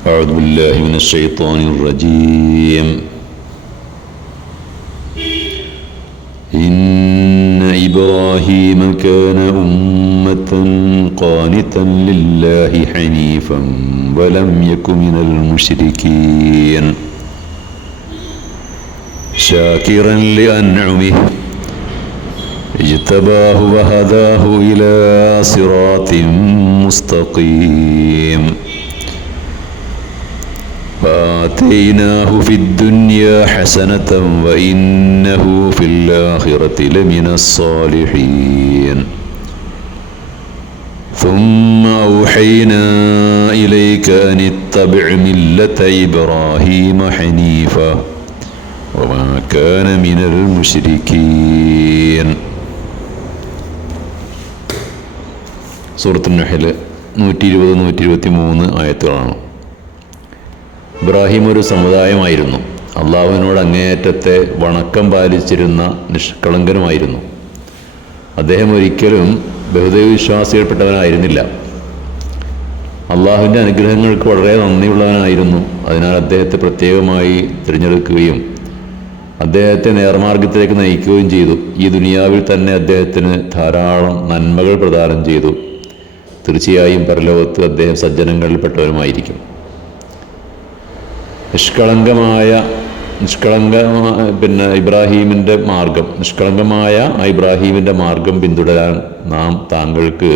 أعوذ بالله من الشيطان الرجيم. إن إبراهيم كان أمة قانتا لله حنيفا ولم يك من المشركين شاكرا لأنعمه اجتباه وهداه إلى صراط مستقيم وآتيناه في الدنيا حسنة وإنه في الآخرة لمن الصالحين ثم أوحينا إليك أن اتبع ملة إبراهيم حنيفا وما كان من المشركين. സൂറത്തുൻ നഹ്ൽ 120-123 ആയത്തുകളാണ്. ഇബ്രാഹിം ഒരു സമുദായമായിരുന്നു. അള്ളാഹുവിനോട് അങ്ങേയറ്റത്തെ വണക്കം പാലിച്ചിരുന്ന നിഷ്കളങ്കനുമായിരുന്നു. അദ്ദേഹം ഒരിക്കലും ബഹുദൈവ വിശ്വാസികൾപ്പെട്ടവനായിരുന്നില്ല. അള്ളാഹുവിൻ്റെ അനുഗ്രഹങ്ങൾക്ക് വളരെ നന്ദിയുള്ളവനായിരുന്നു. അതിനാൽ അദ്ദേഹത്തെ പ്രത്യേകമായി തിരഞ്ഞെടുക്കുകയും അദ്ദേഹത്തെ നേർമാർഗത്തിലേക്ക് നയിക്കുകയും ചെയ്തു. ഈ ദുനിയാവിൽ തന്നെ അദ്ദേഹത്തിന് ധാരാളം നന്മകൾ പ്രദാനം ചെയ്തു. തീർച്ചയായും പരലോകത്ത് അദ്ദേഹം സജ്ജനങ്ങളിൽപ്പെട്ടവരുമായിരിക്കും. നിഷ്കളങ്കമായ ഇബ്രാഹീമിൻ്റെ മാർഗം, നിഷ്കളങ്കമായ ആ ഇബ്രാഹീമിൻ്റെ മാർഗം പിന്തുടരാൻ നാം താങ്കൾക്ക്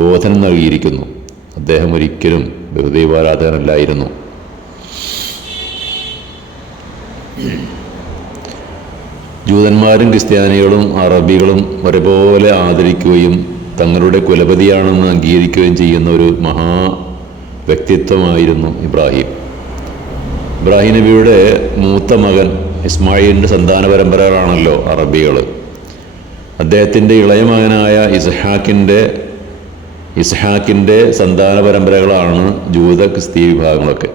ബോധനം നൽകിയിരിക്കുന്നു. അദ്ദേഹം ഒരിക്കലും ബഹുദൈവാരാധകനല്ലായിരുന്നു. ജൂതന്മാരും ക്രിസ്ത്യാനികളും അറബികളും ഒരേപോലെ ആദരിക്കുകയും തങ്ങളുടെ കുലപതിയാണെന്ന് അംഗീകരിക്കുകയും ചെയ്യുന്ന ഒരു മഹാ വ്യക്തിത്വമായിരുന്നു ഇബ്രാഹിം. ഇബ്രാഹിം നബിയുടെ മൂത്ത മകൻ ഇസ്മായിലിൻ്റെ സന്താന പരമ്പരകളാണല്ലോ അറബികൾ. അദ്ദേഹത്തിൻ്റെ ഇളയ മകനായ ഇസ്ഹാക്കിൻ്റെ സന്താന പരമ്പരകളാണ് ജൂത ക്രിസ്തീയ വിഭാഗങ്ങളൊക്കെ.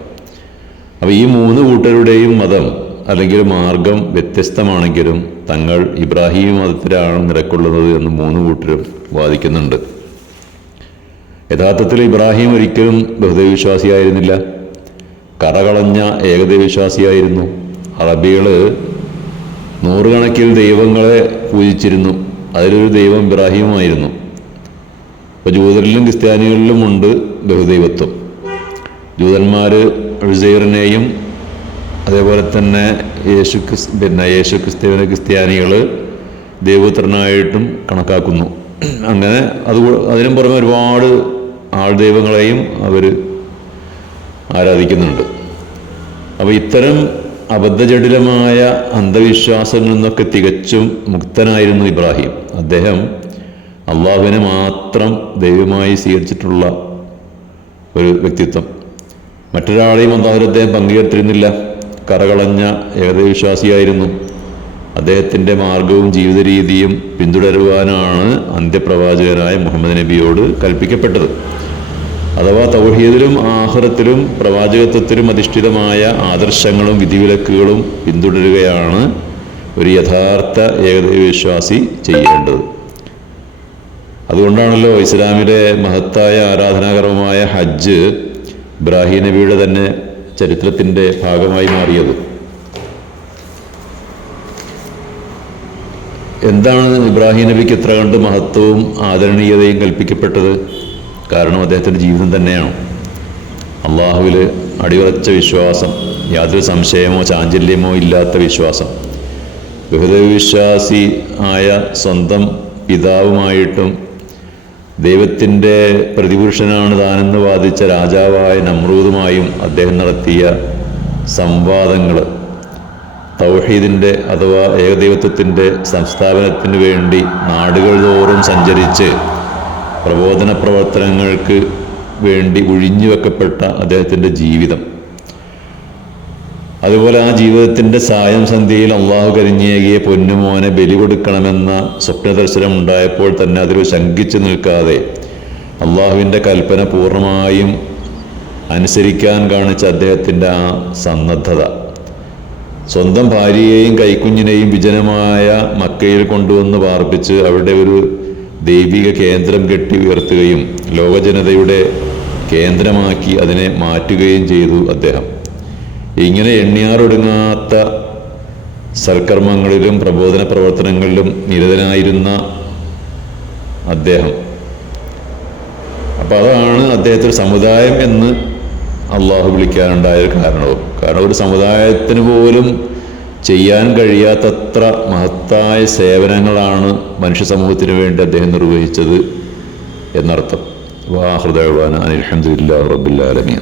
അപ്പോൾ ഈ മൂന്ന് കൂട്ടരുടെയും മതം അല്ലെങ്കിൽ മാർഗം വ്യത്യസ്തമാണെങ്കിലും തങ്ങൾ ഇബ്രാഹിം മതത്തിലാണ് നിലകൊള്ളുന്നത് എന്ന് മൂന്ന് കൂട്ടരും വാദിക്കുന്നുണ്ട്. യഥാർത്ഥത്തിൽ ഇബ്രാഹിം ഒരിക്കലും ബഹുദൈവവിശ്വാസിയായിരുന്നില്ല. കറകളഞ്ഞ ഏകദൈവവിശ്വാസിയായിരുന്നു. അറബികൾ നൂറുകണക്കിന് ദൈവങ്ങളെ പൂജിച്ചിരുന്നു. അതിലൊരു ദൈവം ഇബ്രാഹിമായിരുന്നു. ഇപ്പോൾ ജൂതരിലും ക്രിസ്ത്യാനികളിലും ഉണ്ട് ബഹുദൈവത്വം. ജൂതന്മാർ ഉസൈറിനെയും അതേപോലെ തന്നെ യേശുക്രിസ്തുവിനെ ക്രിസ്ത്യാനികൾ ദൈവപുത്രനായിട്ടും കണക്കാക്കുന്നു. അങ്ങനെ അതിനും പുറമെ ഒരുപാട് ആൾദൈവങ്ങളെയും അവർ ആരാധിക്കുന്നുണ്ട്. അപ്പോൾ ഇത്തരം അബദ്ധജടിലമായ അന്ധവിശ്വാസങ്ങളിൽ നിന്നൊക്കെ തികച്ചും മുക്തനായിരുന്നു ഇബ്രാഹിം. അദ്ദേഹം അള്ളാഹുവിനെ മാത്രം ദൈവമായി സ്വീകരിച്ചിട്ടുള്ള ഒരു വ്യക്തിത്വം. മറ്റൊരാളെയും അള്ളാഹുവിൽ അദ്ദേഹം പങ്കുചേർത്തിരുന്നില്ല. കറകളഞ്ഞ ഏകദൈവവിശ്വാസിയായിരുന്നു. അദ്ദേഹത്തിൻ്റെ മാർഗവും ജീവിത രീതിയും പിന്തുടരുവാനാണ് അന്ത്യപ്രവാചകനായ മുഹമ്മദ് നബിയോട് കൽപ്പിക്കപ്പെട്ടത്. അഥവാ തൗഹീദിലും ആഖിറത്തിലും പ്രവാചകത്വത്തിലും അധിഷ്ഠിതമായ ആദർശങ്ങളും വിധിവിലക്കുകളും പിന്തുടരുകയാണ് ഒരു യഥാർത്ഥ ഏകദൈവവിശ്വാസി ചെയ്യേണ്ടത്. അതുകൊണ്ടാണല്ലോ ഇസ്ലാമിലെ മഹത്തായ ആരാധനാകർമ്മമായ ഹജ്ജ് ഇബ്രാഹിം നബിയുടെ തന്നെ ചരിത്രത്തിൻ്റെ ഭാഗമായി മാറിയത്. എന്താണ് ഇബ്രാഹിം നബിക്ക് ഇത്ര കണ്ട് മഹത്വവും ആദരണീയതയും കൽപ്പിക്കപ്പെട്ടത്? കാരണം അദ്ദേഹത്തിൻ്റെ ജീവിതം തന്നെയാണ്. അള്ളാഹുവിൽ അടിയുറച്ച വിശ്വാസം, യാതൊരു സംശയമോ ചാഞ്ചല്യമോ ഇല്ലാത്ത വിശ്വാസം. ബഹുദൈവവിശ്വാസി ആയ സ്വന്തം പിതാവുമായിട്ടും ദൈവത്തിൻ്റെ പ്രതിപുരുഷനാണ് താനെന്ന് വാദിച്ച രാജാവായ നമ്രൂദുമായും അദ്ദേഹം നടത്തിയ സംവാദങ്ങൾ, തൗഹീദിൻ്റെ അഥവാ ഏകദൈവത്വത്തിൻ്റെ സംസ്ഥാപനത്തിന് വേണ്ടി നാടുകൾ തോറും സഞ്ചരിച്ച് പ്രബോധന പ്രവർത്തനങ്ങൾക്ക് വേണ്ടി ഒഴിഞ്ഞുവെക്കപ്പെട്ട അദ്ദേഹത്തിൻ്റെ ജീവിതം, അതുപോലെ ആ ജീവിതത്തിൻ്റെ സായം സന്ധ്യയിൽ അള്ളാഹു കരിഞ്ഞേകിയ പൊന്നുമോനെ ബലി കൊടുക്കണമെന്ന സ്വപ്നദർശനം ഉണ്ടായപ്പോൾ തന്നെ അതിൽ ശങ്കിച്ചു നിൽക്കാതെ അള്ളാഹുവിൻ്റെ കൽപ്പന പൂർണ്ണമായും അനുസരിക്കാൻ കാണിച്ച അദ്ദേഹത്തിൻ്റെ ആ സന്നദ്ധത, സ്വന്തം ഭാര്യയെയും കൈക്കുഞ്ഞിനെയും വിജനമായ മക്കയിൽ കൊണ്ടുവന്ന് പാർപ്പിച്ച് അവിടെ ഒരു ദൈവിക കേന്ദ്രം കെട്ടി ഉയർത്തുകയും ലോകജനതയുടെ കേന്ദ്രമാക്കി അതിനെ മാറ്റുകയും ചെയ്തു അദ്ദേഹം. ഇങ്ങനെ എണ്ണിയാറൊടുങ്ങാത്ത സൽക്കർമ്മങ്ങളിലും പ്രബോധന പ്രവർത്തനങ്ങളിലും നിരതനായിരുന്ന അദ്ദേഹം. അപ്പം അതാണ് അദ്ദേഹത്തിന് സമുദായം എന്ന് അള്ളാഹു വിളിക്കാനുണ്ടായ കാരണവും. കാരണം ഒരു സമുദായത്തിന് പോലും ചെയ്യാൻ കഴിയാത്തത്ര മഹത്തായ സേവനങ്ങളാണ് മനുഷ്യ സമൂഹത്തിന് വേണ്ടി അദ്ദേഹം നിർവഹിച്ചത് എന്നർത്ഥം. വാഹൃദഅ്വാനാ അനിൽ ഹംദുലില്ലാഹി റബ്ബിൽ ആലമീൻ.